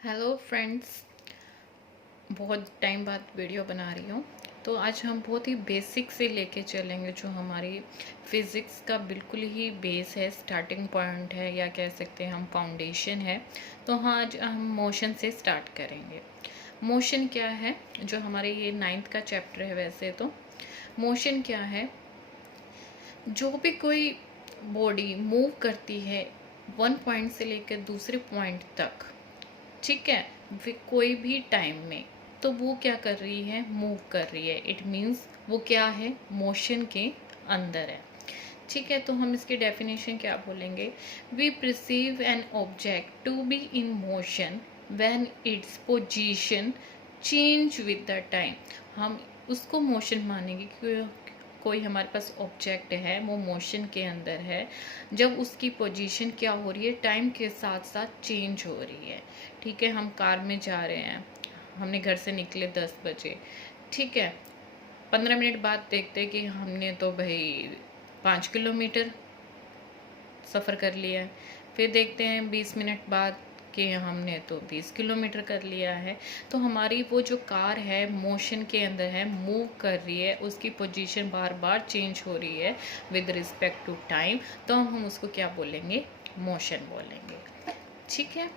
Hello friends, बहुत time बाद video बना रही हूँ। तो आज हम बहुत ही बेसिक से लेके चलेंगे, जो हमारी फिज़िक्स का बिल्कुल ही बेस है, स्टार्टिंग पॉइंट है, या कह सकते हैं हम फाउंडेशन है। तो हाँ, आज हम मोशन से स्टार्ट करेंगे। मोशन क्या है, जो हमारे ये 9th का चैप्टर है। वैसे तो मोशन क्या है, जो भी कोई बॉडी मूव करती है वन पॉइंट से लेकर दूसरे पॉइंट तक, ठीक है, कोई भी टाइम में, तो वो क्या कर रही है, मूव कर रही है। इट मीन्स वो क्या है, मोशन के अंदर है। ठीक है, तो हम इसकी डेफिनेशन क्या बोलेंगे। We perceive an object to be in motion when its position change with the time. हम उसको मोशन मानेंगे क्योंकि कोई हमारे पास ऑब्जेक्ट है, वो मोशन के अंदर है, जब उसकी पोजीशन क्या हो रही है, टाइम के साथ साथ चेंज हो रही है। ठीक है, हम कार में जा रहे हैं, हमने घर से निकले 10 बजे, ठीक है, 15 मिनट बाद देखते कि हमने तो भाई 5 किलोमीटर सफ़र कर लिया है। फिर देखते हैं 20 मिनट बाद कि हमने तो 20 किलोमीटर कर लिया है। तो हमारी वो जो कार है मोशन के अंदर है, मूव कर रही है, उसकी पोजीशन बार बार चेंज हो रही है विद रिस्पेक्ट टू टाइम। तो हम उसको क्या बोलेंगे, मोशन बोलेंगे। ठीक है,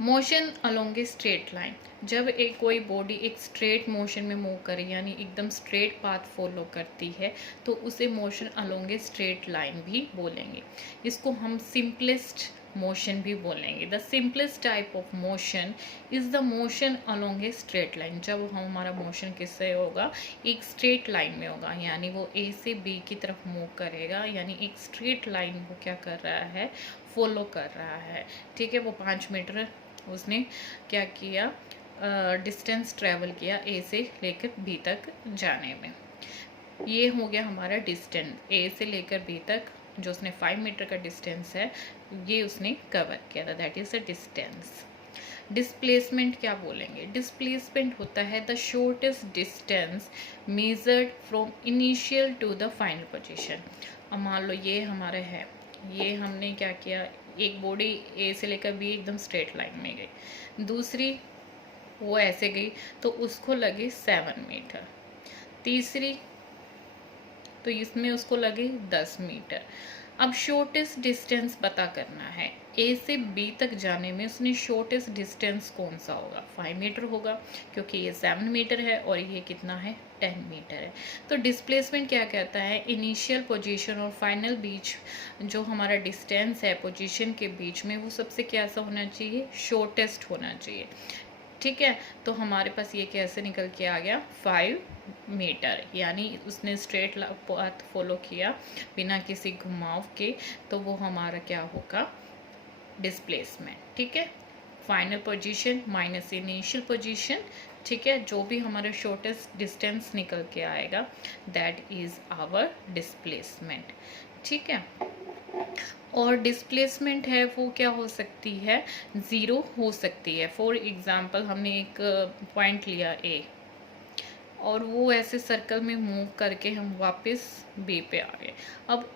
मोशन अलोंग ए स्ट्रेट लाइन, जब एक कोई बॉडी एक स्ट्रेट मोशन में मूव करे, यानी एकदम स्ट्रेट पाथ फॉलो करती है, तो उसे मोशन अलोंग ए स्ट्रेट लाइन भी बोलेंगे। इसको हम सिंपलेस्ट मोशन भी बोलेंगे। The simplest type of motion is the motion along A straight line. जब हमारा मोशन किससे होगा, एक स्ट्रेट लाइन में होगा, यानी वो ए से बी की तरफ मूव करेगा, यानी एक स्ट्रेट लाइन वो क्या कर रहा है, फॉलो कर रहा है। ठीक है, वो 5 मीटर उसने क्या किया, डिस्टेंस ट्रेवल किया ए से लेकर बी तक जाने में। ये हो गया हमारा डिस्टेंस, ए से लेकर बी तक जो उसने 5 मीटर का डिस्टेंस है, ये उसने कवर किया था, that is the distance. Displacement क्या बोलेंगे, डिस्प्लेसमेंट होता है the shortest distance measured from initial to the final position. अब मान लो ये हमारा है, ये हमने क्या किया, एक बॉडी ए से लेकर बी एकदम स्ट्रेट लाइन में गई, दूसरी वो ऐसे गई तो उसको लगे 7 मीटर, तीसरी तो इसमें उसको लगे 10 मीटर। अब शॉर्टेस्ट डिस्टेंस पता करना है, ए से बी तक जाने में उसने शॉर्टेस्ट डिस्टेंस कौन सा होगा, 5 मीटर होगा, क्योंकि ये 7 मीटर है और ये कितना है, 10 मीटर है। तो डिस्प्लेसमेंट क्या कहता है, इनिशियल पोजीशन और फाइनल बीच जो हमारा डिस्टेंस है पोजीशन के बीच में, वो सबसे कैसा होना चाहिए, शॉर्टेस्ट होना चाहिए। ठीक है, तो हमारे पास ये कैसे निकल के आ गया, 5 मीटर, यानी उसने स्ट्रेट पाथ फॉलो किया बिना किसी घुमाव के, तो वो हमारा क्या होगा, डिस्प्लेसमेंट। ठीक है, final position minus initial position, ठीक है, जो भी हमारा शॉर्टेस्ट डिस्टेंस निकल के आएगा, दैट इज आवर डिस्प्लेसमेंट। ठीक है, और डिस्प्लेसमेंट है वो क्या हो सकती है, ज़ीरो हो सकती है। फॉर एग्ज़ाम्पल हमने एक पॉइंट लिया ए, और वो ऐसे सर्कल में मूव करके हम वापस बी पे आ गए। अब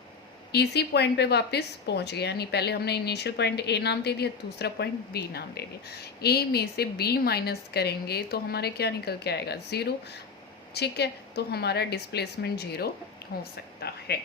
इसी पॉइंट पे वापस पहुंच गए, यानी पहले हमने इनिशियल पॉइंट ए नाम दे दिया, दूसरा पॉइंट बी नाम दे दिया। ए में से बी माइनस करेंगे तो हमारे क्या निकल के आएगा, ज़ीरो। ठीक है, तो हमारा डिस्प्लेसमेंट ज़ीरो हो सकता है।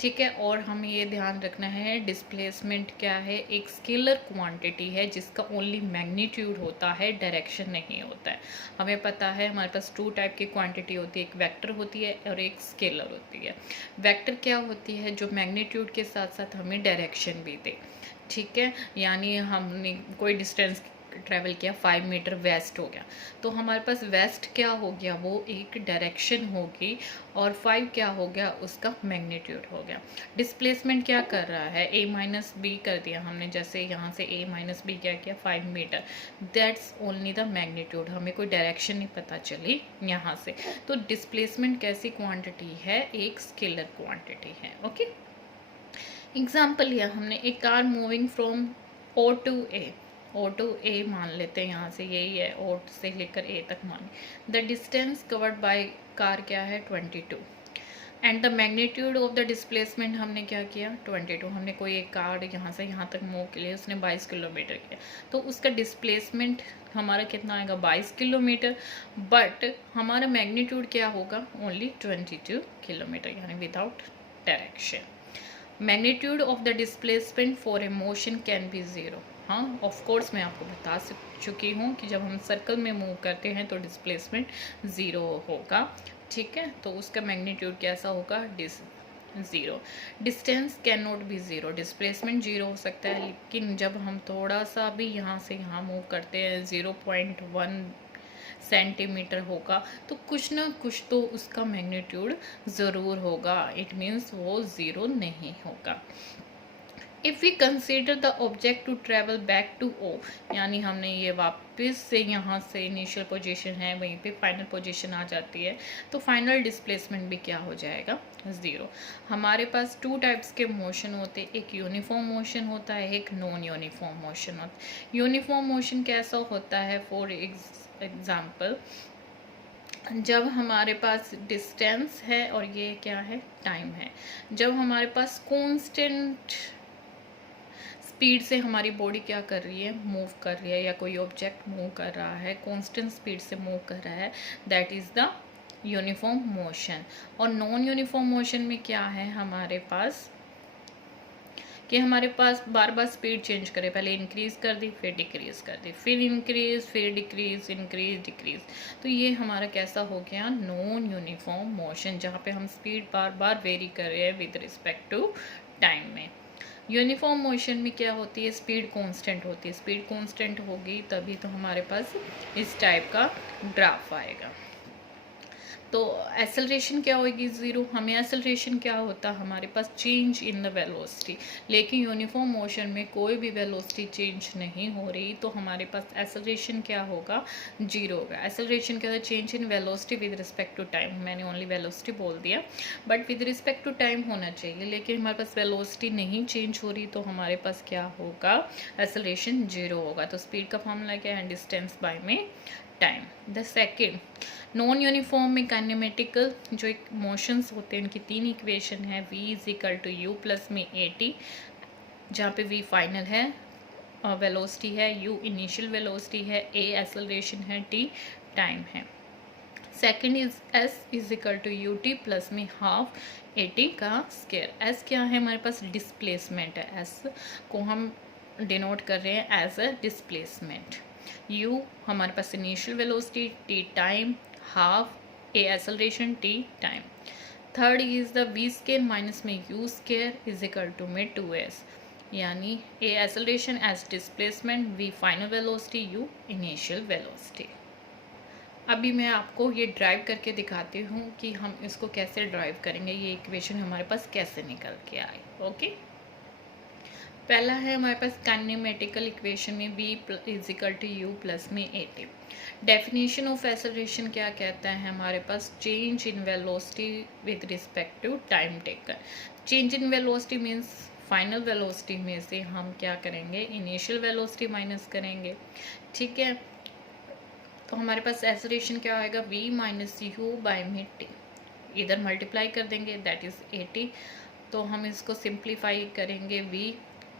ठीक है, और हमें ये ध्यान रखना है, डिस्प्लेसमेंट क्या है, एक स्केलर क्वांटिटी है जिसका ओनली मैग्नीट्यूड होता है, डायरेक्शन नहीं होता है। हमें पता है हमारे पास 2 टाइप की क्वांटिटी होती है, एक वेक्टर होती है और एक स्केलर होती है। वेक्टर क्या होती है, जो मैग्नीट्यूड के साथ साथ हमें डायरेक्शन भी दे। ठीक है, यानी हमने कोई डिस्टेंस ट्रैवल किया, 5 मीटर वेस्ट हो गया, तो हमारे पास वेस्ट क्या हो गया, वो एक डायरेक्शन होगी, और 5 क्या हो गया, उसका मैग्नीट्यूड हो गया। डिस्प्लेसमेंट क्या कर रहा है, ए माइनस बी कर दिया हमने, जैसे यहाँ से ए माइनस बी क्या किया, 5 metre, that's only the magnitude, हमें कोई डायरेक्शन नहीं पता चली यहाँ से। तो डिस्प्लेसमेंट कैसी क्वांटिटी है, एक स्केलर क्वांटिटी है। ओके, एग्जाम्पल लिया हमने, एक car moving from O to A, O to A मान लेते हैं, यहाँ से यही है, ओ से लेकर ए तक मान। The distance covered by car क्या है, 22। And the magnitude of the displacement हमने क्या किया 22, हमने कोई एक कार यहाँ से यहाँ तक मूव के लिए उसने 22 किलोमीटर किया, तो उसका डिस्प्लेसमेंट हमारा कितना आएगा 22 किलोमीटर, बट हमारा मैग्नीट्यूड क्या होगा ओनली 22 किलोमीटर, यानी without direction. Magnitude of the displacement for a motion can be zero. हाँ, ऑफ कोर्स मैं आपको बता चुकी हूँ कि जब हम सर्कल में मूव करते हैं तो डिस्प्लेसमेंट ज़ीरो होगा, ठीक है। तो उसका मैग्नीट्यूड कैसा होगा zero. Distance can not be zero, displacement zero हो सकता है, लेकिन जब हम थोड़ा सा भी यहाँ से यहाँ मूव करते हैं 0.1 सेंटीमीटर होगा, तो कुछ ना कुछ तो उसका मैग्नीट्यूड ज़रूर होगा, इट मीन्स वो ज़ीरो नहीं होगा। If we consider the object to travel back to O, यानी हमने ये वापस से यहाँ से इनिशियल पोजीशन है वहीं पे फाइनल पोजीशन आ जाती है, तो फाइनल डिस्प्लेसमेंट भी क्या हो जाएगा ज़ीरो। हमारे पास टू टाइप्स के मोशन होते हैं, एक यूनिफॉर्म मोशन होता है, एक नॉन यूनिफॉर्म मोशन होता है। यूनिफॉर्म मोशन कैसा होता है, फॉर एग्जाम्पल जब हमारे पास डिस्टेंस है और ये क्या है टाइम है, जब हमारे पास कांस्टेंट स्पीड से हमारी बॉडी क्या कर रही है मूव कर रही है, या कोई ऑब्जेक्ट मूव कर रहा है कांस्टेंट स्पीड से मूव कर रहा है, that is the uniform motion. और नॉन यूनिफॉर्म मोशन में क्या है हमारे पास कि हमारे पास बार बार स्पीड चेंज करे, पहले इंक्रीज़ कर दी फिर डिक्रीज़ कर दी, फिर इंक्रीज़ फिर डिक्रीज़ इंक्रीज़ डिक्रीज़, तो ये हमारा कैसा हो गया नॉन यूनिफॉर्म मोशन, जहाँ पे हम स्पीड बार बार वेरी कर रहे हैं विद रिस्पेक्ट टू टाइम में। यूनिफॉर्म मोशन में क्या होती है स्पीड कांस्टेंट होती है, स्पीड कांस्टेंट होगी तभी तो हमारे पास इस टाइप का ग्राफ आएगा। तो एक्सेलरेशन क्या होगी ज़ीरो, हमें एक्सेलरेशन क्या होता है हमारे पास चेंज इन द वेलोसिटी, लेकिन यूनिफॉर्म मोशन में कोई भी वेलोसिटी चेंज नहीं हो रही, तो हमारे पास एक्सेलरेशन क्या होगा जीरो होगा। एक्सेलरेशन क्या होता है change in velocity with respect to time, मैंने ओनली वेलोसिटी बोल दिया, but with respect to time होना चाहिए, लेकिन हमारे पास वेलोसिटी नहीं चेंज हो रही, तो हमारे पास क्या होगा एक्सेलरेशन जीरो होगा। तो स्पीड का फॉर्मूला क्या है डिस्टेंस बाय में time. The second non uniform में काइनेमेटिकल जो एक मोशंस होते हैं उनकी तीन इक्वेशन है, v is equal to u plus में ए टी, जहाँ पे v फाइनल है वेलोसिटी है, u इनिशियल वेलोसिटी है, a एक्सेलरेशन है, t टाइम है। Second is s is equal to u t plus में हाफ ए टी का स्केयर। s क्या है हमारे पास डिस्प्लेसमेंट है, s को हम डिनोट कर रहे हैं एज अ डिस्प्लेसमेंट। u हमारे पास initial velocity, t time, half a acceleration, t time. Third is the v square minus में u square is equal to में 2s, यानी a acceleration s displacement, v final velocity, u initial velocity. अभी मैं आपको ये drive करके दिखाती हूँ कि हम इसको कैसे ड्राइव करेंगे, ये इक्वेशन हमारे पास कैसे निकल के आए। ओके, पहला है हमारे पास काइनेमेटिकल इक्वेशन में v is equal to u plus में a t. Definition of acceleration क्या कहता है हमारे पास change in velocity with respect to time taken. Change in velocity means final velocity में से हम क्या करेंगे इनिशियल वेलोसिटी माइनस करेंगे, ठीक है। तो हमारे पास एक्सेलरेशन क्या आएगा v माइनस यू बाई में टी, इधर मल्टीप्लाई कर देंगे दैट इज ए टी। तो हम इसको सिंप्लीफाई करेंगे v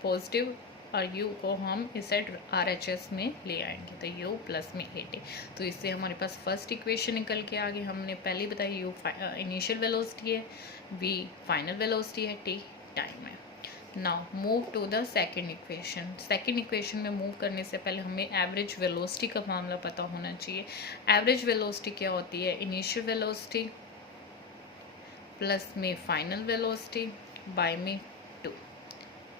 पॉजिटिव और u को हम इस साइड आर एच एस में ले आएंगे, तो u प्लस में ए टी। तो इससे हमारे पास फर्स्ट इक्वेशन निकल के आ गई, हमने पहले बताई u इनिशियल वेलोसिटी है, v फाइनल वेलोसिटी है, t टाइम है। Now move to the second equation. Second equation में मूव करने से पहले हमें एवरेज वेलोसिटी का मामला पता होना चाहिए। एवरेज वेलोसिटी क्या होती है इनिशियल वेलोसिटी प्लस में फाइनल वेलोसिटी बाय में 2,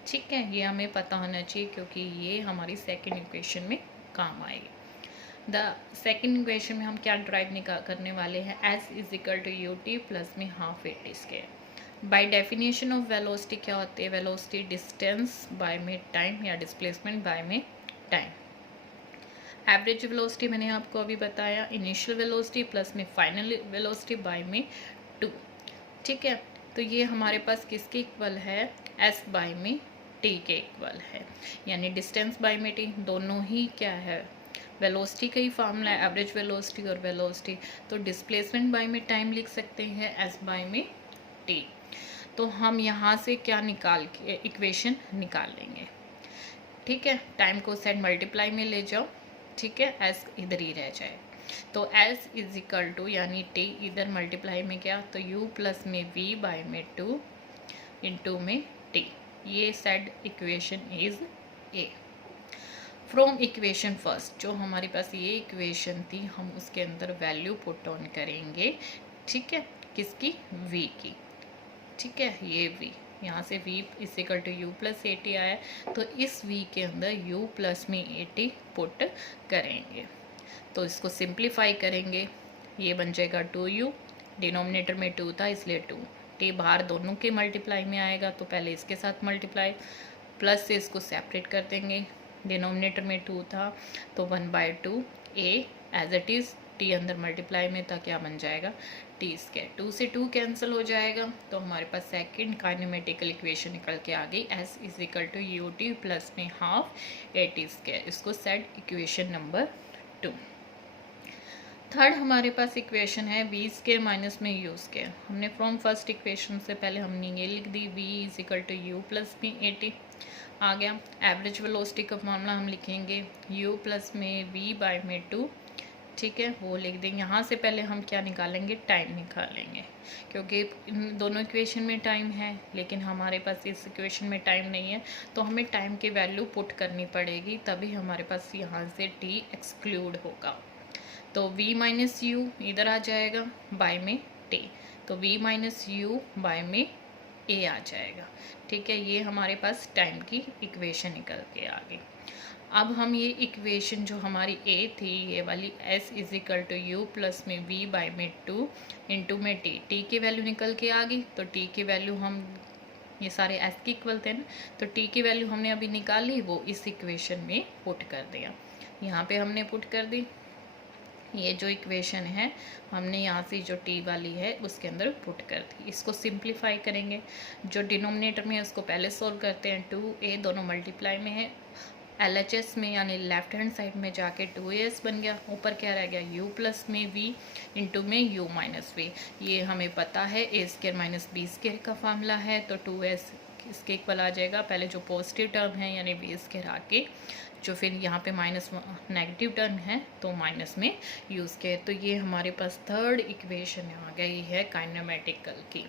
ठीक है। ये हमें पता होना चाहिए क्योंकि ये हमारी सेकेंड इक्वेशन में काम आएगी। द सेकेंड इक्वेशन में हम क्या ड्राइव करने वाले हैं s is equal to u t plus में half a t square. By definition of velocity क्या होती है वेलोसिटी डिस्टेंस बाय में टाइम या डिस्प्लेसमेंट बाय में टाइम। एवरेज वेलोसिटी मैंने आपको अभी बताया इनिशियल वेलोसिटी प्लस में फाइनल वेलोसिटी बाय में 2, ठीक है। तो ये हमारे पास किसके इक्वल है एस बाय में टी के इक्वल है, यानी डिस्टेंस बाय में टी दोनों ही क्या है वेलोसिटी का ही फॉर्मूला है एवरेज वेलोसिटी और वेलोसिटी। तो डिस्प्लेसमेंट बाय में टाइम लिख सकते हैं एस बाय में टी। तो हम यहाँ से क्या निकाल के इक्वेशन निकाल लेंगे, ठीक है। टाइम को सेट मल्टीप्लाई में ले जाओ, ठीक है, एस इधर ही रह जाए। तो एस इज इक्वल टू यानी टी इधर मल्टीप्लाई में क्या, तो यू प्लस में वी बाय में 2 इंटू में टी। ये set equation is a. From equation first, जो हमारे पास ये इक्वेशन थी, हम उसके अंदर वैल्यू पुट ऑन करेंगे, ठीक है, किसकी, v की, ठीक है। ये v, यहाँ से v is equal to u plus a t आया, तो इस v के अंदर u प्लस में ए टी पुट करेंगे। तो इसको सिंप्लीफाई करेंगे, ये बन जाएगा 2u, डिनोमिनेटर में 2 था इसलिए 2, टी बाहर दोनों के मल्टीप्लाई में आएगा तो पहले इसके साथ मल्टीप्लाई, प्लस से इसको सेपरेट कर देंगे, डिनोमिनेटर में 2 था तो 1/2 ए एज इट इज़, टी अंदर मल्टीप्लाई में था, क्या बन जाएगा, टी स्क्वायर। 2 से 2 कैंसिल हो जाएगा, तो हमारे पास सेकंड काइनेमेटिकल इक्वेशन निकल के आ गई, s is equal to u t plus में हाफ ए टी स्क्वायर। इसको सेट इक्वेशन नंबर 2। थर्ड हमारे पास इक्वेशन है वी स्क्वायर माइनस में यू स्क्वायर। हमने फ्रॉम फर्स्ट इक्वेशन से पहले हमने ये लिख दी, v is equal to u plus में ए टी आ गया। एवरेज वेलोसिटी का मामला हम लिखेंगे u प्लस में v बाय में 2, ठीक है, वो लिख देंगे। यहाँ से पहले हम क्या निकालेंगे, टाइम निकालेंगे, क्योंकि इन दोनों इक्वेशन में टाइम है लेकिन हमारे पास इस इक्वेशन में टाइम नहीं है, तो हमें टाइम की वैल्यू पुट करनी पड़ेगी, तभी हमारे पास यहाँ से t एक्सक्लूड होगा। तो v माइनस यू इधर आ जाएगा बाय में t, तो v माइनस यू बाय में a आ जाएगा, ठीक है। ये हमारे पास टाइम की इक्वेशन निकल के आ गई। अब हम ये इक्वेशन जो हमारी a थी, ये वाली s is equal to u plus में v बाय में 2 इंटू में t की वैल्यू निकल के आ गई। तो t की वैल्यू हम, ये सारे s के इक्वल थे ना, तो t की वैल्यू हमने अभी निकाली, वो इस इक्वेशन में पुट कर दिया, यहाँ पे हमने पुट कर दी। ये जो इक्वेशन है हमने यहाँ से जो टी वाली है उसके अंदर पुट कर दी। इसको सिंप्लीफाई करेंगे, जो डिनोमिनेटर में है उसको पहले सोल्व करते हैं। 2a दोनों मल्टीप्लाई में है, LHS में यानी लेफ्ट हैंड साइड में जाके 2as बन गया, ऊपर क्या रह गया, u प्लस में v इंटू में u माइनस v। ये हमें पता है ए स्क्वायर माइनस बी स्क्वायर का फार्मूला है, तो 2s इसके इक्वल आ जाएगा। पहले जो पॉजिटिव टर्म है यानी v स्क्वायर आके जो फिर यहाँ पे माइनस नेगेटिव टर्म है तो माइनस में यूज़ किया। तो ये हमारे पास थर्ड इक्वेशन आ गई है काइनेमेटिकल की।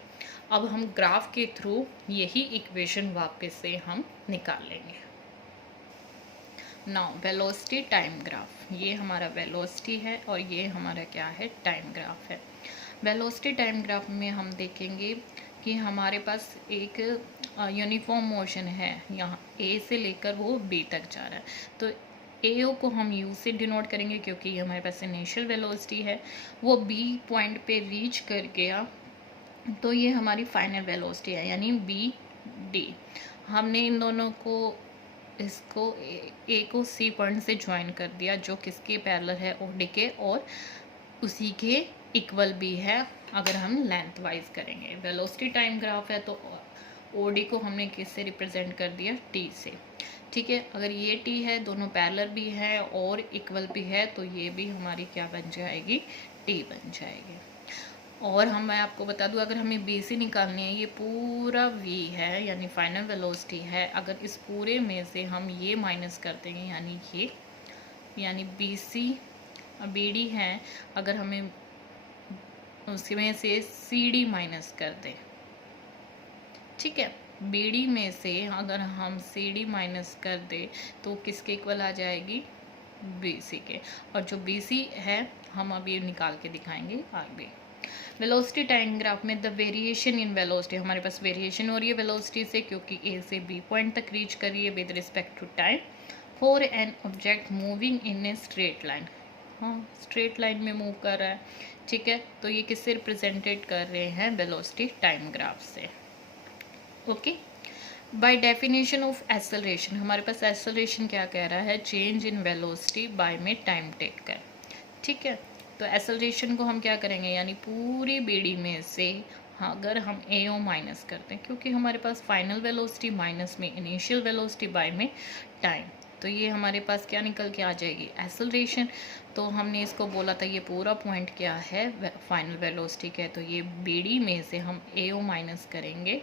अब हम ग्राफ के थ्रू यही इक्वेशन वापस से हम निकाल लेंगे। नाउ वेलोसिटी टाइम ग्राफ, ये हमारा वेलोसिटी है और ये हमारा क्या है, टाइम ग्राफ है। वेलोसिटी टाइम ग्राफ में हम देखेंगे कि हमारे पास एक यूनिफॉर्म मोशन है, यहाँ ए से लेकर वो बी तक जा रहा है, तो ए ओ को हम यू से डिनोट करेंगे क्योंकि ये हमारे पास इनिशियल वेलोसिटी है। वो बी पॉइंट पे रीच कर गया तो ये हमारी फाइनल वेलोसिटी है यानी बी डी। हमने इन दोनों को, इसको ए को सी पॉइंट से ज्वाइन कर दिया जो किसके पैरेलल है, ओ डी के, और उसी के इक्वल भी है अगर हम लेंथ वाइज करेंगे। वेलोसिटी टाइम ग्राफ है तो ओडी को हमने किससे रिप्रेजेंट कर दिया, टी से, ठीक है। अगर ये टी है, दोनों पैरेलल भी है और इक्वल भी है, तो ये भी हमारी क्या बन जाएगी, टी बन जाएगी। और मैं आपको बता दूं, अगर हमें बी सी निकालनी है, ये पूरा वी है यानी फाइनल वेलोसिटी है, अगर इस पूरे में से हम ये माइनस कर देंगे यानी ये, यानी बी सी बी डी है, अगर हमें उसमें से सी डी माइनस कर दें, ठीक है, बी डी में से अगर हम सी डी माइनस कर दें तो किसके इक्वल आ जाएगी, बी सी के। और जो बी सी है हम अभी निकाल के दिखाएंगे आगे। वेलोसिटी टाइम ग्राफ में द वेरिएशन इन वेलोसिटी, हमारे पास वेरिएशन हो रही है वेलोसिटी से क्योंकि ए से बी पॉइंट तक रीच कर रही है with respect to time for an object moving in a straight line. हाँ, स्ट्रेट लाइन में मूव कर रहा है, ठीक है। तो ये किससे रिप्रेजेंटेड कर रहे हैं, वेलोसिटी टाइम ग्राफ से। Okay, bye definition of acceleration, हमारे पास एक्सेलरेशन क्या कह रहा है, चेंज इन वेलोसिटी बाय में टाइम टेक कर, ठीक है। तो एक्सेलरेशन को हम क्या करेंगे, यानी पूरी बीडी में से अगर हम ए ओ माइनस करते हैं, क्योंकि हमारे पास फाइनल वेलोसिटी माइनस में इनिशियल वेलोसिटी बाय में टाइम, तो ये हमारे पास क्या निकल के आ जाएगी, एक्सेलरेशन। तो हमने इसको बोला था ये पूरा पॉइंट क्या है, फाइनल वेलोसिटी है। तो ये बी डी में से हम ए ओ माइनस करेंगे,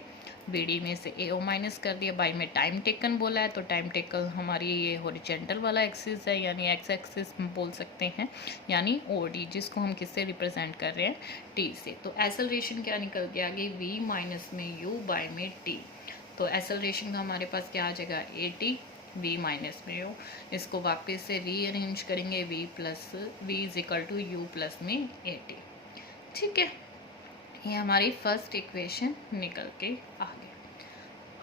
बी डी में से ए ओ माइनस कर दिया। बाई में टाइम टेकन बोला है, तो टाइम टेकन हमारी ये हॉरिजॉन्टल वाला एक्सिस है, यानी एक्स एक्सिस हम बोल सकते हैं, यानी ओ डी, जिसको हम किससे रिप्रेजेंट कर रहे हैं, टी से। तो एक्सेलरेशन क्या निकल के आ गई, वी माइनस में यू बाई में टी। तो एक्सेलरेशन का हमारे पास क्या आ जाएगा, ए टी v माइनस में यू। इसको वापस से रीअरेंज करेंगे, v प्लस v is equal to u plus में ए टी। ठीक है, ये हमारी फर्स्ट इक्वेशन निकल के आ गई।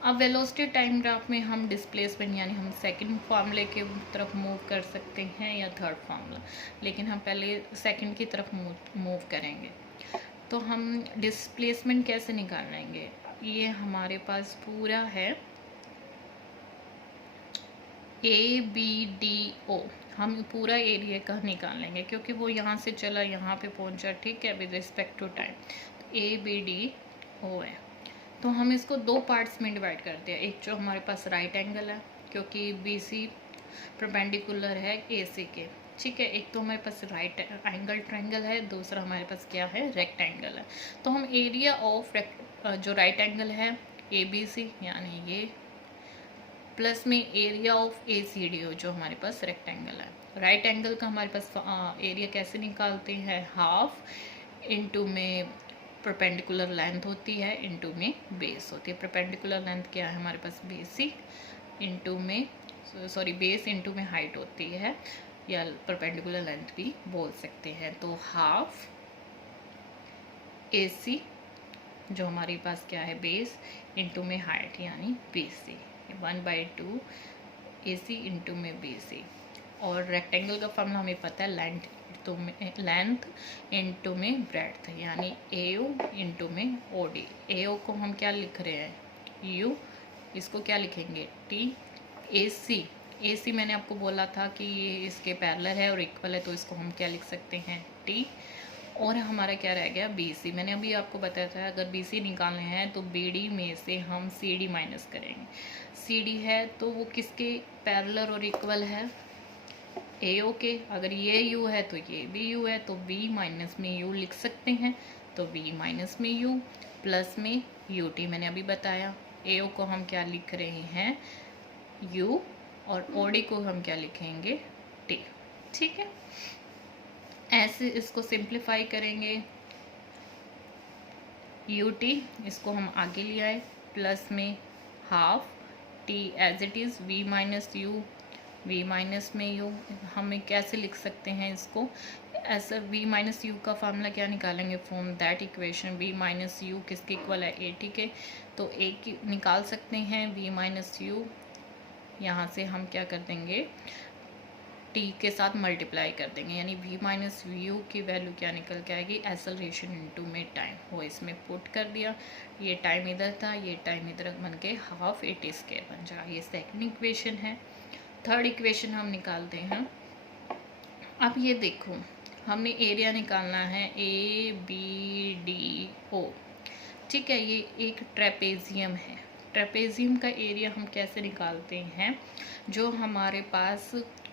अब वेलोसिटी टाइम ग्राफ में हम डिस्प्लेसमेंट यानी हम सेकंड फार्मूले की तरफ मूव कर सकते हैं या थर्ड फार्मूला, लेकिन हम पहले सेकंड की तरफ मूव करेंगे। तो हम डिस्प्लेसमेंट कैसे निकालेंगे, ये हमारे पास पूरा है ए बी डी ओ, हम पूरा एरिया का निकालेंगे क्योंकि वो यहाँ से चला यहाँ पे पहुँचा, ठीक है, with respect to time. A B D O है, तो हम इसको दो पार्ट्स में डिवाइड करते हैं। एक जो हमारे पास राइट एंगल है क्योंकि बी सी परपेंडिकुलर है ए सी के, ठीक है। एक तो हमारे पास राइट एंगल ट्रायंगल है, दूसरा हमारे पास क्या है, रेक्टेंगल है। तो हम एरिया ऑफ जो राइट एंगल है ए बी सी यानी ये, प्लस में area of A C D O जो हमारे पास रेक्टेंगल है। राइट एंगल का हमारे पास एरिया कैसे निकालते हैं, हाफ इंटू में परपेंडिकुलर लेंथ होती है, इंटू में बेस होती है। परपेंडिकुलर लेंथ क्या है हमारे पास, बेसी इंटू में बेस इंटू में हाइट होती है, या परपेंडिकुलर लेंथ भी बोल सकते हैं। तो हाफ ए सी जो हमारे पास क्या है, बेस इंटू में हाइट यानी बी सी, 1/2 ए सी इंटू में बी सी। और रेक्टेंगल का फॉर्मूला हमें पता है, लेंथ इंटू में ब्रेड्थ यानी ए ओ इंटू में ओ डी। ए ओ को हम क्या लिख रहे हैं, यू, इसको क्या लिखेंगे, टी। ए सी मैंने आपको बोला था कि ये इसके पैरेलल है और इक्वल है, तो इसको हम क्या लिख सकते हैं, टी। और हमारा क्या रह गया, बी सी। मैंने अभी आपको बताया था अगर बी सी निकालने हैं तो बी डी में से हम सी डी माइनस करेंगे। सी डी है तो वो किसके पैरेलल और इक्वल है, ए ओ के। अगर ये यू है तो ये भी यू है, तो बी माइनस में यू लिख सकते हैं। तो बी माइनस में यू प्लस में यू टी, मैंने अभी बताया। ए ओ को हम क्या लिख रहे हैं, यू, और ओ डी को हम क्या लिखेंगे, टी। ठीक है, ऐसे इसको सिंप्लीफाई करेंगे, यू टी इसको हम आगे ले आए, प्लस में half t as it is, v minus u, v minus में यू। हमें कैसे लिख सकते हैं इसको, ऐसा वी माइनस यू का फार्मूला क्या निकालेंगे, from that equation v minus u किसके इक्वल है, ए टी के। तो ए की निकाल सकते हैं, वी माइनस यू, यहाँ से हम क्या कर देंगे, टी के साथ मल्टीप्लाई कर देंगे, यानी v माइनस यू की वैल्यू क्या निकल के आएगी, एक्सेलरेशन इनटू में टाइम। वो इसमें पुट कर दिया, ये टाइम इधर था, ये टाइम इधर बन के हाफ ए टी स्क्वायर बन जाएगा। ये सेकंड इक्वेशन है। थर्ड इक्वेशन हम निकालते हैं। अब ये देखो, हमने एरिया निकालना है ए बी डी ओ, ठीक है। ये एक ट्रेपेजियम है। ट्रेपेजियम का एरिया हम कैसे निकालते हैं, जो हमारे पास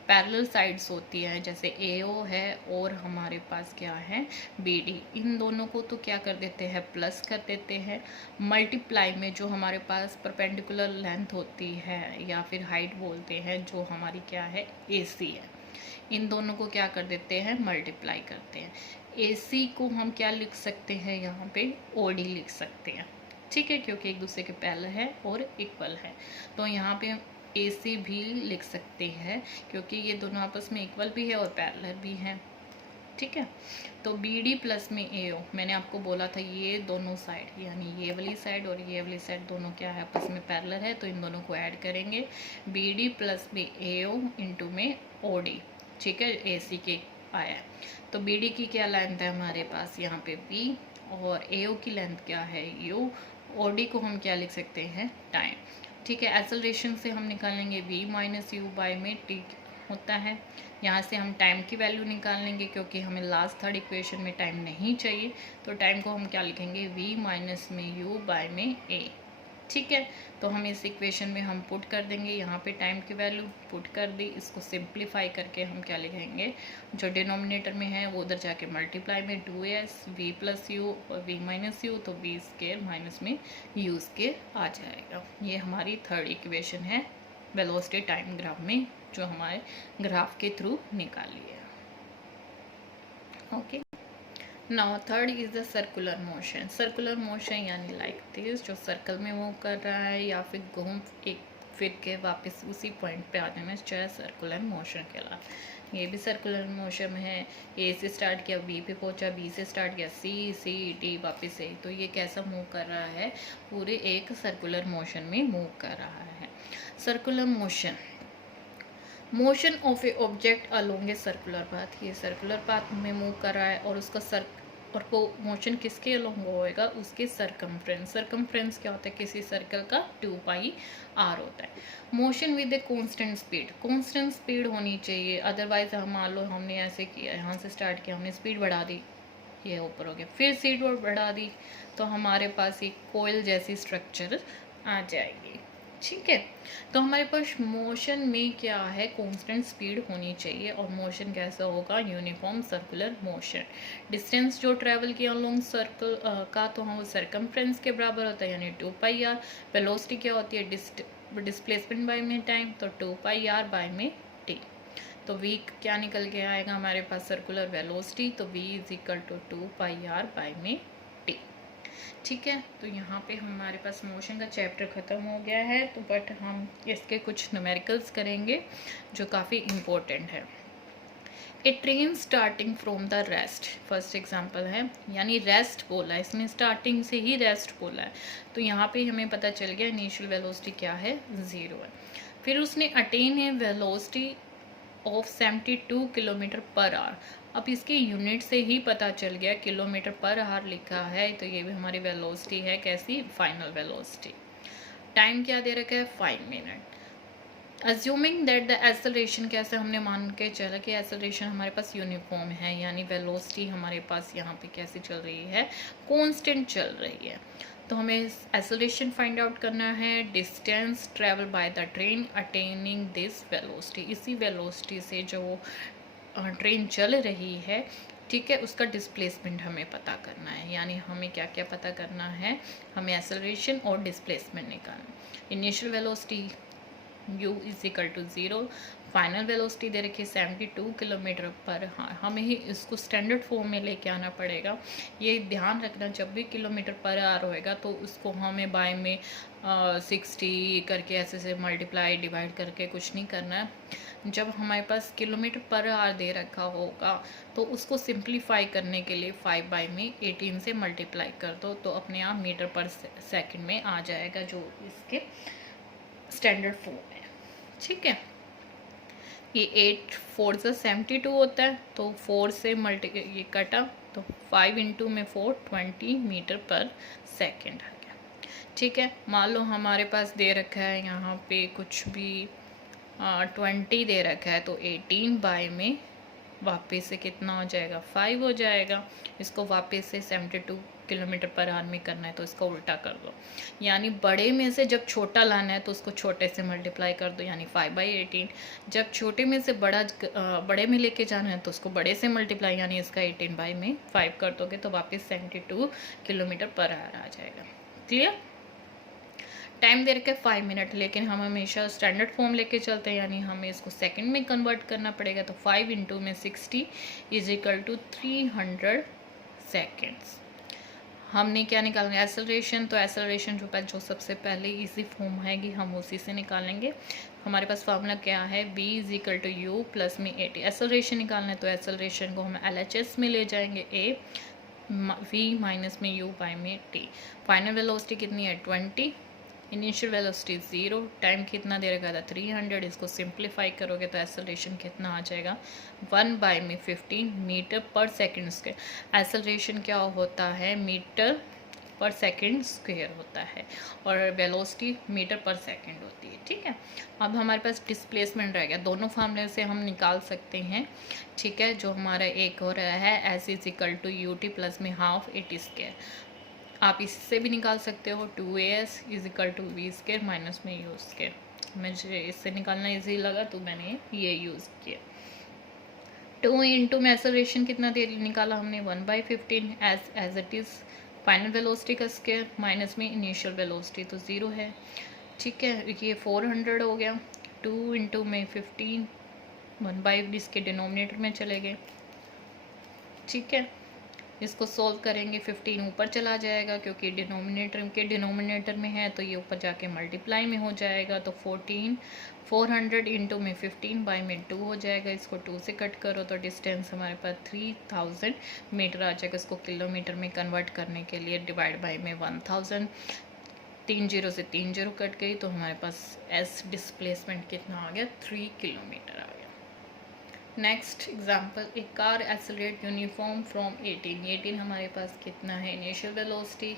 पैरेलल साइड्स होती हैं, जैसे ए ओ है और हमारे पास क्या है, बी डी, इन दोनों को तो क्या कर देते हैं, प्लस कर देते हैं। मल्टीप्लाई में जो हमारे पास परपेंडिकुलर लेंथ होती है या फिर हाइट बोलते हैं, जो हमारी क्या है, ए सी है, इन दोनों को क्या कर देते हैं, मल्टीप्लाई करते हैं। ए सी को हम क्या लिख सकते हैं, यहाँ पे ओ डी लिख सकते हैं, ठीक है, क्योंकि एक दूसरे के पैरेलल है और इक्वल है। तो यहाँ पे ए सी भी लिख सकते हैं क्योंकि ये दोनों आपस में इक्वल भी है और पैरेलल भी हैं, ठीक है। तो बी डी प्लस में ए ओ, मैंने आपको बोला था ये दोनों साइड यानी ये वाली साइड और ये वाली साइड दोनों क्या है, आपस में पैरेलल है, तो इन दोनों को ऐड करेंगे, बी डी प्लस में ए ओ इंटू में ओ डी, ठीक है, ए सी के आया। तो बी डी की क्या लेंथ है हमारे पास, यहाँ पे बी, और ए ओ की लेंथ क्या है, यू, ओ डी को हम क्या लिख सकते हैं, टाइम, ठीक है। एक्सेलरेशन से हम निकालेंगे v माइनस यू बाई में t होता है। यहाँ से हम टाइम की वैल्यू निकाल लेंगे क्योंकि हमें लास्ट थर्ड इक्वेशन में टाइम नहीं चाहिए, तो टाइम को हम क्या लिखेंगे, v माइनस में u बाई में a, ठीक है, तो हम इस इक्वेशन में हम पुट कर देंगे, यहाँ पे टाइम की वैल्यू पुट कर दी, इसको सिंप्लीफाई करके हम क्या लिखेंगे, जो डिनोमिनेटर में है वो उधर जाके मल्टीप्लाई में 2s v प्लस यू और v माइनस यू, तो v स्केयर माइनस में u स्केयर आ जाएगा। ये हमारी थर्ड इक्वेशन है वेलोसिटी टाइम ग्राफ में, जो हमारे ग्राफ के थ्रू निकाली है। Okay, now third is the circular motion. Circular motion यानी लाइक दिस, जो सर्कल में मूव कर रहा है या फिर घूम एक फिर के वापस उसी पॉइंट पे आ जाना चाहे सर्कुलर मोशन कहला। ये भी सर्कुलर मोशन है, ए से स्टार्ट किया बी पे पहुंचा, बी से स्टार्ट किया सी डी वापस ए, तो ये कैसा मूव कर रहा है, पूरे एक सर्कुलर मोशन में मूव कर रहा है। Circular motion, motion of A object along a circular path, ये सर्कुलर पाथ में मूव कर रहा है और उसका और वो मोशन किसके अलोंग होएगा, उसके सरकमफ्रेंस। सरकमफ्रेंस क्या होता है, किसी सर्कल का 2πr होता है। Motion with a constant speed, constant speed होनी चाहिए, अदरवाइज हम मान लो हमने ऐसे किया, यहाँ से स्टार्ट किया, हमने स्पीड बढ़ा दी, ये ऊपर हो गया, फिर स्पीड और बढ़ा दी, तो हमारे पास एक कोयल जैसी स्ट्रक्चर आ जाएगी। ठीक है, तो हमारे पास मोशन में क्या है, कांस्टेंट स्पीड होनी चाहिए और मोशन कैसा होगा, यूनिफॉर्म सर्कुलर मोशन। डिस्टेंस जो ट्रैवल किया लॉन्ग सर्कल का, तो हम सरकमफ्रेंस के बराबर होता है, यानी 2πr। वेलोसिटी क्या होती है, डिस्प्लेसमेंट बाय में टाइम, तो 2πr बाय में टी। तो v क्या निकल के आएगा हमारे पास, सर्कुलर वेलोसिटी, तो v is equal to 2πr by में टी। ठीक है, तो यहाँ पे हमारे पास मोशन का चैप्टर ख़त्म हो गया है, तो बट हम इसके कुछ न्यूमेरिकल्स करेंगे जो काफ़ी इम्पोर्टेंट है। A train starting from the rest, first example है, यानी रेस्ट बोला है इसने, स्टार्टिंग से ही रेस्ट बोला है, तो यहाँ पे हमें पता चल गया इनिशियल वेलोसिटी क्या है, 0 है। फिर उसने अटेन है velocity of 72 kilometre per our. अब इसके यूनिट से ही पता चल गया, किलोमीटर पर आवर लिखा है, तो ये भी हमारी वेलोसिटी है, कैसी, फाइनल वेलोसिटी। टाइम क्या दे रखा है, 5 minute. Assuming that the acceleration, कैसे हमने मान के चला कि एक्सेलरेशन हमारे पास यूनिफॉर्म है, यानी वेलोसिटी हमारे पास यहाँ पे कैसी चल रही है, कांस्टेंट चल रही है। तो हमें एक्सेलरेशन फाइंड आउट करना है, distance travel by the train attaining this velocity, इसी वेलोसिटी से जो ट्रेन चल रही है, ठीक है, उसका डिस्प्लेसमेंट हमें पता करना है। यानी हमें क्या क्या पता करना है, हमें एक्सेलरेशन और डिस्प्लेसमेंट निकालना। Initial velocity u is equal to 0, final velocity दे रखी है 72 किलोमीटर पर। हाँ, हमें ही इसको स्टैंडर्ड फॉर्म में लेके आना पड़ेगा। ये ध्यान रखना, जब भी किलोमीटर पर आवर होएगा तो उसको हमें बाय में 60 करके ऐसे मल्टीप्लाई डिवाइड करके कुछ नहीं करना है। जब हमारे पास किलोमीटर पर आवर दे रखा होगा तो उसको सिंप्लीफाई करने के लिए 5 बाय में 18 से मल्टीप्लाई कर दो, तो अपने आप मीटर पर सेकंड में आ जाएगा, जो इसके स्टैंडर्ड फॉर्म है। ठीक है, ये 8 4 से 72 होता है, तो 4 से ये कटा, तो 5 इंटू में 4 20 मीटर पर सेकेंड आ गया। ठीक है, मान लो हमारे पास दे रखा है यहाँ पे कुछ भी 20 दे रखा है, तो 18 बाय में वापस से कितना हो जाएगा, 5 हो जाएगा। इसको वापस से 72 किलोमीटर पर आवर में करना है, तो इसको उल्टा कर दो, यानी बड़े में से जब छोटा लाना है तो उसको छोटे से मल्टीप्लाई कर दो, यानी 5/18। जब छोटे में से बड़े में लेके जाना है तो उसको बड़े से मल्टीप्लाई, यानी इसका 18 बाय में 5 कर दोगे, तो वापस 72 किलोमीटर पर आवर आ जाएगा। क्लियर। टाइम दे रखा है 5 मिनट, लेकिन हम हमेशा स्टैंडर्ड फॉर्म लेके चलते हैं, यानी हमें इसको सेकंड में कन्वर्ट करना पड़ेगा, तो 5 इंटू में 60 इज इक्वल टू 300 सेकेंड्स। हमने क्या निकालना है, एक्सेलरेशन, तो एक्सेलरेशन जो सबसे पहले इजी फॉर्म है कि हम उसी से निकालेंगे। हमारे पास फार्मूला क्या है, b is equal to u plus में ए टी। एक्सेलरेशन निकालना है तो एक्सेलरेशन को हम LHS में ले जाएंगे, a v माइनस में u बाय में t। फाइनल वेलोसिटी कितनी है, 20, इनिशियल वेलोसिटी 0, टाइम कितना दे रखा था 300, इसको सिंप्लीफाई करोगे तो एक्सेलरेशन कितना आ जाएगा, 1 बाय में 15 मीटर पर सेकंड स्क्वायर। एक्सेलरेशन क्या होता है, मीटर पर सेकंड स्क्वायर होता है, और वेलोसिटी मीटर पर सेकंड होती है। ठीक है, अब हमारे पास डिस्प्लेसमेंट रह गया, दोनों फार्मूले से हम निकाल सकते हैं। ठीक है, जो हमारा एक हो रहा है s is equal to u t plus में हाफ ए टी स्क्वायर। आप इससे भी निकाल सकते हो 2as is equal to v square minus में यू स्केयर। मुझे इससे निकालना इजी लगा तो मैंने ये यूज़ किया। 2 इंटू में एक्सेलरेशन कितना दे निकाला हमने 1/15 as it is final velocity का स्केयर माइनस में इनिशियल वेलोसिटी तो 0 है। ठीक है, ये 400 हो गया। 2 इंटू में 15 1/, इसके डिनोमिनेटर में चले गए। ठीक है, इसको सॉल्व करेंगे 15 ऊपर चला जाएगा क्योंकि डिनोमिनेटर में है तो ये ऊपर जाके मल्टीप्लाई में हो जाएगा। तो 400 इंटू में 15 बाई में 2 हो जाएगा। इसको 2 से कट करो तो डिस्टेंस हमारे पास 3000 मीटर आ जाएगा। इसको किलोमीटर में कन्वर्ट करने के लिए डिवाइड बाई में 1000, 3 जीरो से 3 जीरो कट गई तो हमारे पास एस डिस्प्लेसमेंट कितना आ गया 3 किलोमीटर आ गया। Next example, a car accelerate uniform from 18 हमारे पास कितना है initial velocity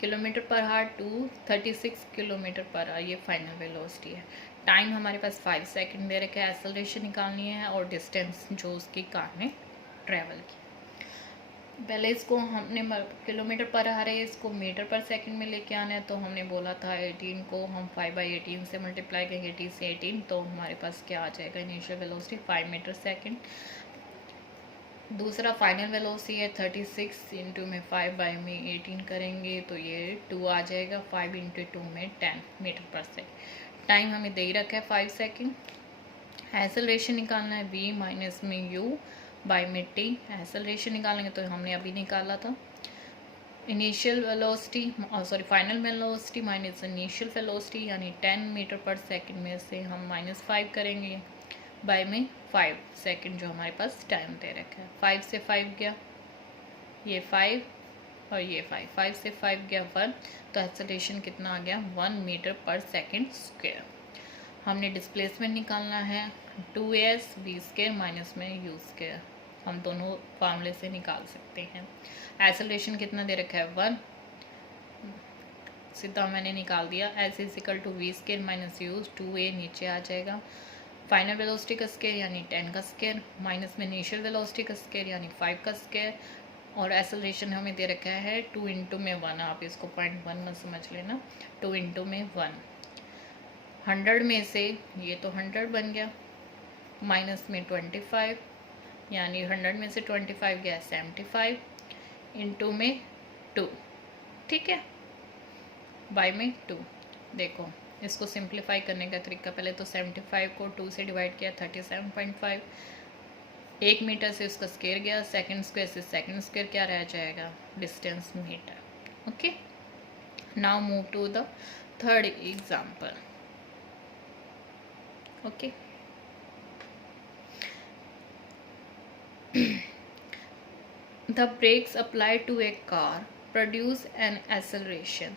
kilometre per hour to 36 kilometre per hour, ये फाइनल वेलोसिटी है। टाइम हमारे पास 5 सेकंड दे रखा है, एक्सेलरेशन निकालनी है और डिस्टेंस जो उसकी कार ने ट्रेवल की। पहले इसको हमने किलोमीटर पर आ रहे हैं, इसको मीटर पर सेकंड में लेके आना है। तो हमने बोला था 18 को हम 5/18 से मल्टीप्लाई करेंगे, 80 से 18 तो हमारे पास क्या आ जाएगा इनिशियल वेलोसिटी 5 मीटर सेकंड। दूसरा फाइनल वेलोसिटी है 36 इंटू में 5/18 करेंगे तो ये 2 आ जाएगा। 5 इंटू 2 में 10 मीटर पर सेकंड। टाइम हमें दे ही रखा है 5 सेकंड। एक्सेलरेशन निकालना है v माइनस में u बाई में टी। एक्सेलरेशन निकालेंगे तो हमने अभी निकाला था initial velocity final velocity minus initial velocity यानी 10 मीटर पर सेकंड में से हम -5 करेंगे बाय में 5 सेकंड जो हमारे पास टाइम दे रखा है। 5 से 5 गया ये 5 और ये 5 से 5 गया 1 तो एक्सेलरेशन कितना आ गया 1 मीटर पर सेकंड स्क्वायर। हमने डिस्प्लेसमेंट निकालना है 2as v स्क्वायर माइनस में u स्क्वायर। हम दोनों फार्मूले से निकाल सकते हैं। एक्सेलरेशन कितना दे रखा है 1, सीधा मैंने निकाल दिया। s is equal to v square minus u 2a नीचे आ जाएगा। फाइनल वेलोसिटी का स्क्वायर यानी 10 का स्क्वायर माइनस में इनिशियल वेलोसिटी का स्क्वायर यानी 5 का स्क्वायर और एक्सेलरेशन हमें दे रखा है 2 इंटू में 1। आप इसको 0.1 में समझ लेना। 2 इंटू में 1 100 में से ये तो 100 बन गया माइनस में 25 यानी 100 में से 25 गया 75 इंटू में 2। ठीक है, बाय में 2। देखो इसको सिंप्लीफाई करने का तरीका, पहले तो 75 को 2 से डिवाइड किया 37.5। 1 मीटर से उसका स्क्वायर गया, सेकंड स्क्वायर से सेकंड स्क्वायर क्या रह जाएगा distance metre. Okay, now move to the third example. Okay, the brakes applied to a car produce an acceleration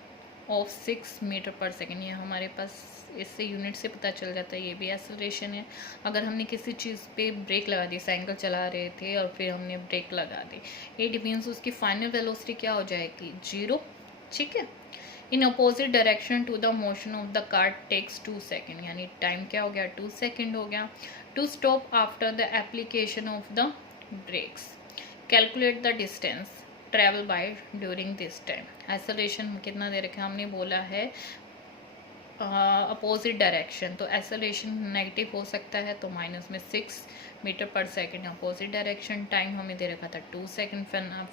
of 6 metre per second. ये हमारे पास इससे यूनिट से पता चल जाता है, ये भी एक्सेलरेशन है। अगर हमने किसी चीज़ पे ब्रेक लगा दी, साइकिल चला रहे थे और फिर हमने ब्रेक लगा दी, इट मीन्स उसकी फाइनल वेलोसिटी क्या हो जाएगी 0। ठीक है, in opposite direction to the motion of the car takes 2 second यानी टाइम क्या हो गया 2 सेकेंड हो गया to stop after the application of the brakes. Calculate the distance travel by during this time. Acceleration कितना दे रखा है, हमने बोला है अपोजिट डायरेक्शन, तो एक्सेलरेशन नेगेटिव हो सकता है तो माइनस में 6 metre per second opposite direction. Time हमें दे रखा था 2 सेकेंड।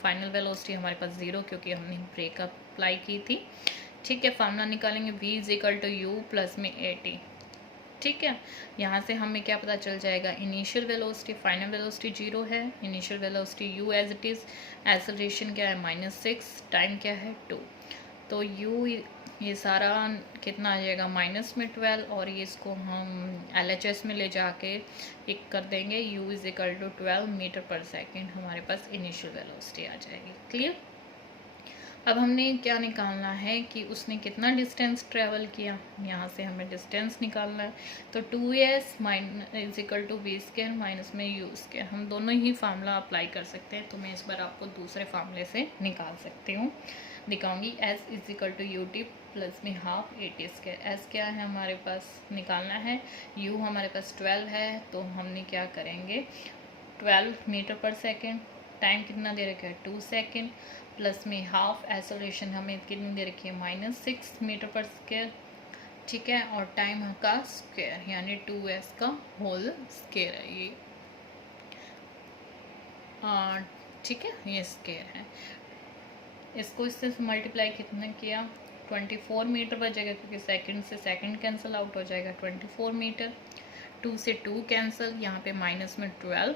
फाइनल वेलोसिटी हमारे पास 0 क्योंकि हमने ब्रेक अप्लाई की थी। ठीक है, फार्मूला निकालेंगे v is equal to u plus में 80। ठीक है, यहाँ से हमें क्या पता चल जाएगा इनिशियल वेलोसिटी फाइनल वेलोसिटी 0 है, initial velocity u as it is, acceleration क्या है -6, टाइम क्या है 2। तो u ये सारा कितना आ जाएगा माइनस में 12 और ये इसको हम LHS में ले जाके एक कर देंगे u is equal to 12 metre per second. हमारे पास इनिशियल वेलोसिटी आ जाएगी। क्लियर। अब हमने क्या निकालना है कि उसने कितना डिस्टेंस ट्रेवल किया, यहाँ से हमें डिस्टेंस निकालना है। तो 2s is equal to v square minus में यू स्क्वायर। हम दोनों ही फार्मूला अप्लाई कर सकते हैं, तो मैं इस बार आपको दूसरे फार्मूले से निकाल सकती हूँ, दिखाऊंगी। s is equal to u t plus में half a t square. s क्या है हमारे पास निकालना है, u हमारे पास 12 है तो हमने क्या करेंगे 12 मीटर पर सेकेंड टाइम कितना दे रखा है 2 सेकेंड, प्लस में हाफ एक्सेलरेशन हमें कितनी दे रखी है -6 मीटर पर स्क्वायर, ठीक है। और टाइम का स्क्वायर यानी 2s का होल स्क्वायर है ये, ठीक है, ये स्क्वायर है। इसको इससे मल्टीप्लाई कितना किया 24 मीटर बचेगा, क्योंकि सेकंड से सेकंड कैंसिल आउट हो जाएगा 24 मीटर, 2 से 2 कैंसिल, यहाँ पे माइनस में 12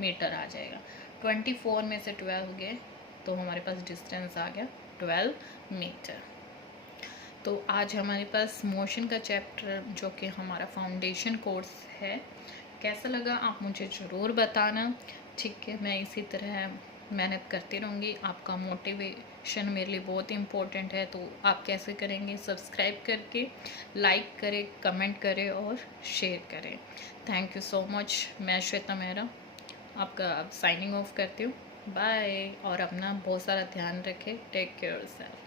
मीटर आ जाएगा। 24 में से 12 गए तो हमारे पास डिस्टेंस आ गया 12 मीटर। तो आज हमारे पास मोशन का चैप्टर जो कि हमारा फाउंडेशन कोर्स है, कैसा लगा आप मुझे ज़रूर बताना, ठीक है। मैं इसी तरह मेहनत करती रहूँगी, आपका मोटिवेशन मेरे लिए बहुत इम्पोर्टेंट है। तो आप कैसे करेंगे? सब्सक्राइब करके, लाइक करें, कमेंट करें और शेयर करें। Thank you so much. मैं श्वेता मेहरा आपका अब साइनिंग ऑफ करती हूँ। बाय। और अपना बहुत सारा ध्यान रखें। Take care yourself.